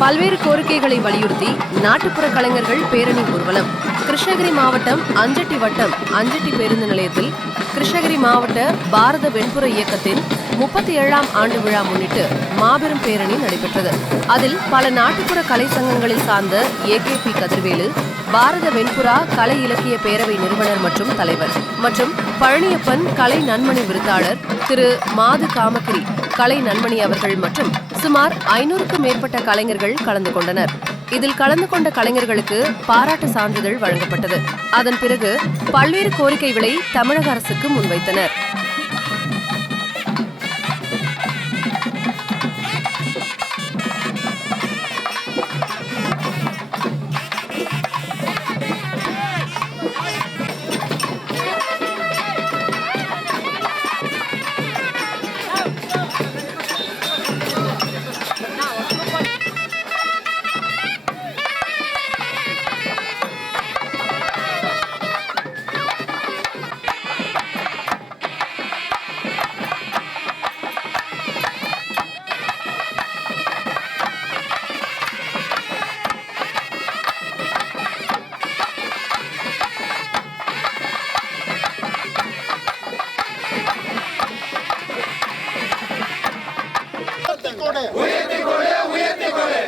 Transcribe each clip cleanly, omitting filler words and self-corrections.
பல்வேறு கோரிக்கைகளை வலியுறுத்தி நாட்டுப்புற கலைஞர்கள் பேரணி ஊர்வலம். கிருஷ்ணகிரி மாவட்டம் அஞ்சட்டி வட்டம் அஞ்சட்டி பேருந்து நிலையத்தில் கிருஷ்ணகிரி மாவட்ட பாரத வெண்புற இயக்கத்தின் 37ஆம் ஆண்டு விழா முன்னிட்டு மாபெரும் பேரணி நடைபெற்றது. அதில் பல நாட்டுப்புற கலை சங்கங்களை சார்ந்த ஏகேபி கதிர்வேலு, பாரத வெண்புறா கலை இலக்கிய பேரவை நிறுவனர் மற்றும் தலைவர் மற்றும் பழனியப்பன் கலை நன்மணி விருத்தாளர் திரு மாது காமகிரி கலை நன்மணி அவர்கள் மற்றும் சுமார் 500க்கும் மேற்பட்ட கலைஞர்கள் கலந்து கொண்டனர். இதில் கலந்து கொண்ட கலைஞர்களுக்கு பாராட்டு சான்றிதழ் வழங்கப்பட்டது. அதன் பிறகு பல்வேறு கோரிக்கைகளை தமிழக அரசுக்கு முன்வைத்தனர்.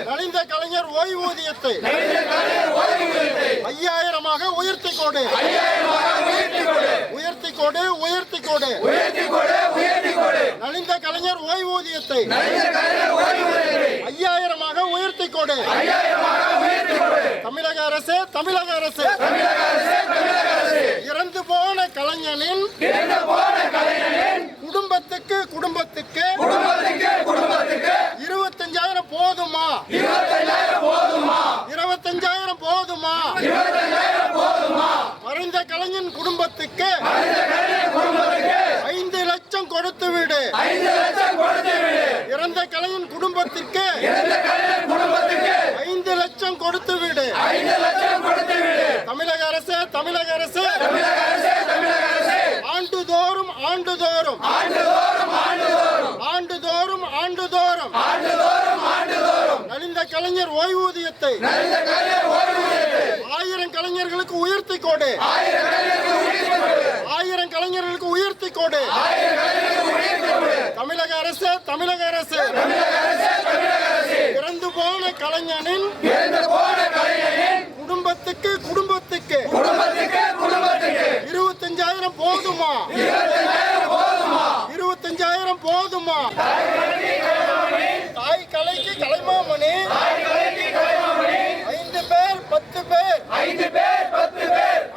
நலிந்த கலைஞர் ஓய்வூதியத்தை 5000ஆக உயர்த்தி கொடு, உயர்த்தி கொடு, உயர்த்தி கொடு. நலிந்த கலைஞர் ஓய்வூதியத்தை 5000ஆக உயர்த்தி கொடு. தமிழக அரசு, தமிழக அரசு இறந்து போன கலைஞனின் குடும்பத்துக்கு 25,000 போதுமா? 25,000 போதுமா? மறைந்த கலைஞன் குடும்பத்துக்கு 5 லட்சம் கொடுத்து விடு. இறந்த கலைஞன் குடும்பத்திற்கு 5 லட்சம் கொடுத்து விடு. தமிழக அரசு, தமிழக அரசு ஆண்டுதோறும் ஆண்டுதோறும் ஆண்டுதோறும் ஆண்டுதோறும் நலிந்த கலைஞர் ஓய்வூதியத்தை 1000 கலைஞர்களுக்கு உயர்த்தி கொடு. 1000 கலைஞர்களுக்கு உயர்த்தி கொடு. தமிழக அரசு, தமிழக அரசு இறந்து போன கலைஞனின் குடும்பத்துக்கு 25,000 போதுமா? 25,000 போதுமா? தாய் கலைக்கு கலைமாமணி 5 பேர் 10 பேர்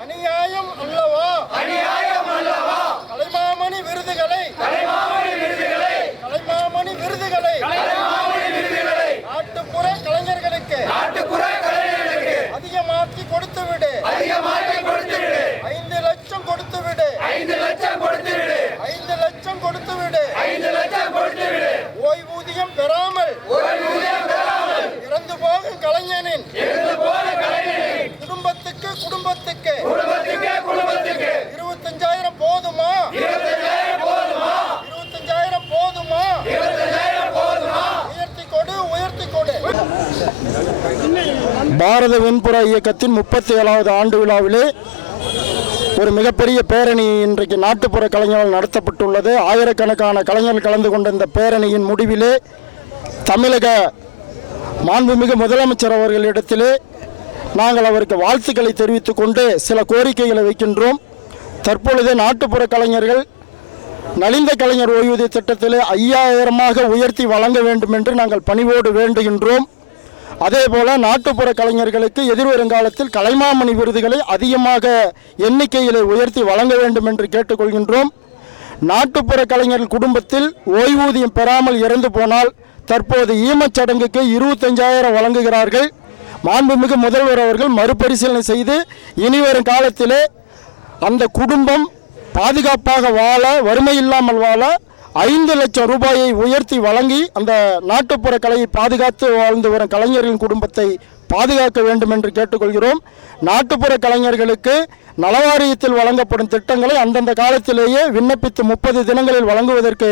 அநியாயம் அல்லவா? கலைமாமணி விருதுகளை நாட்டுப்புற கலைஞர்களுக்கு அதிகமாக்கி கொடுத்து விடு. 5 லட்சம் கொடுத்து விடு. 5 லட்சம் கொடுத்து விடு. ஓய்வூதியம் பெறாமல் இறந்து போகும் கலைஞனின் குடும்பத்துக்கு 25,000 போதுமா? 25,000 போதுமா? உயர்த்தி கொடு, உயர்த்தி கொடு. பாரத வெண்புற இயக்கத்தின் 37வது ஆண்டு விழாவிலே ஒரு மிகப்பெரிய பேரணி இன்றைக்கு நாட்டுப்புற கலைஞர்கள் நடத்தப்பட்டுள்ளது. ஆயிரக்கணக்கான கலைஞர்கள் கலந்து கொண்ட இந்த பேரணியின் முடிவிலே தமிழக மாண்புமிகு முதலமைச்சர் அவர்களிடத்திலே நாங்கள் அவருக்கு வாழ்த்துக்களை தெரிவித்துக் கொண்டு சில கோரிக்கைகளை வைக்கின்றோம். தற்பொழுது நாட்டுப்புற கலைஞர்கள் நலிந்த கலைஞர் ஓய்வூதிய திட்டத்திலே 5000ஆக உயர்த்தி வழங்க வேண்டும் என்று நாங்கள் பணிவோடு வேண்டுகின்றோம். அதேபோல நாட்டுப்புற கலைஞர்களுக்கு எதிர்வரும் காலத்தில் கலைமாமணி விருதுகளை அதிகமாக எண்ணிக்கையிலே உயர்த்தி வழங்க வேண்டும் என்று கேட்டுக்கொள்கின்றோம். நாட்டுப்புற கலைஞர்கள் குடும்பத்தில் ஓய்வூதியம் பெறாமல் இறந்து போனால் தற்போது ஈமச்சடங்குக்கு 25,000 வழங்குகிறார்கள். மாண்புமிகு முதல்வர் அவர்கள் மறுபரிசீலனை செய்து இனிவரும் காலத்திலே அந்த குடும்பம் பாதுகாப்பாக வாழ, வறுமை இல்லாமல் வாழ 5 லட்சம் ரூபாயை உயர்த்தி வழங்கி அந்த நாட்டுப்புற கலையை பாதுகாத்து வாழ்ந்து வரும் கலைஞர்களின் குடும்பத்தை பாதுகாக்க வேண்டும் என்று கேட்டுக்கொள்கிறோம். நாட்டுப்புற கலைஞர்களுக்கு நலவாரியத்தில் வழங்கப்படும் திட்டங்களை அந்தந்த காலத்திலேயே விண்ணப்பித்து 30 தினங்களில் வழங்குவதற்கு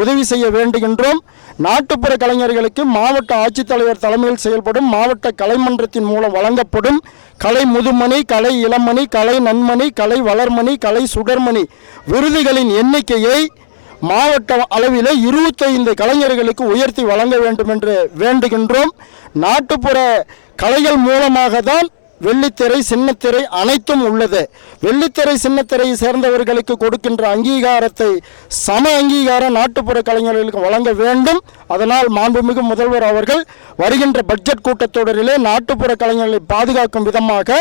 உதவி செய்ய வேண்டுகின்றோம். நாட்டுப்புற கலைஞர்களுக்கு மாவட்ட ஆட்சித்தலைவர் தலைமையில் செயல்படும் மாவட்ட கலைமன்றத்தின் மூலம் வழங்கப்படும் கலை முதுமணி, கலை இளமணி, கலை நன்மணி, கலை வளர்மணி, கலை சுடர்மணி விருதுகளின் எண்ணிக்கையை மாவட்ட அளவில் 25 கலைஞர்களுக்கு உயர்த்தி வழங்க வேண்டும் என்று வேண்டுகின்றோம். நாட்டுப்புற கலைகள் மூலமாக தான் வெள்ளித்திரை, சின்னத்திரை அனைத்தும் உள்ளது. வெள்ளித்திரை, சின்னத்திரையை சேர்ந்தவர்களுக்கு கொடுக்கின்ற அங்கீகாரத்தை சம அங்கீகாரம் நாட்டுப்புற கலைஞர்களுக்கு வழங்க வேண்டும். அதனால் மாண்புமிகு முதல்வர் அவர்கள் வருகின்ற பட்ஜெட் கூட்டத்தொடரிலே நாட்டுப்புற கலைஞர்களை பாதுகாக்கும் விதமாக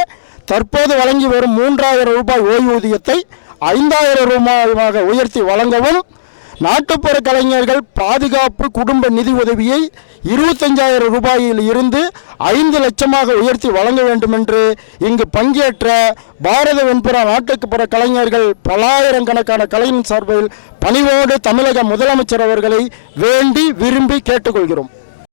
தற்போது வழங்கி வரும் 3000 ரூபாய் ஓய்வூதியத்தை 5000 ரூபாயாக உயர்த்தி வழங்கவும், நாட்டுப்புற கலைஞர்கள் பாதுகாப்பு குடும்ப நிதி உதவியை 25,000 ரூபாயில் இருந்து 5 லட்சமாக உயர்த்தி வழங்க வேண்டும் என்று இங்கு பங்கேற்ற பாரத வெண்புற நாட்டுப்புற கலைஞர்கள் பல்லாயிரக்கணக்கான கலைஞர் சார்பில் பணிவோடு தமிழக முதலமைச்சர் அவர்களை வேண்டி விரும்பி கேட்டுக்கொள்கிறோம்.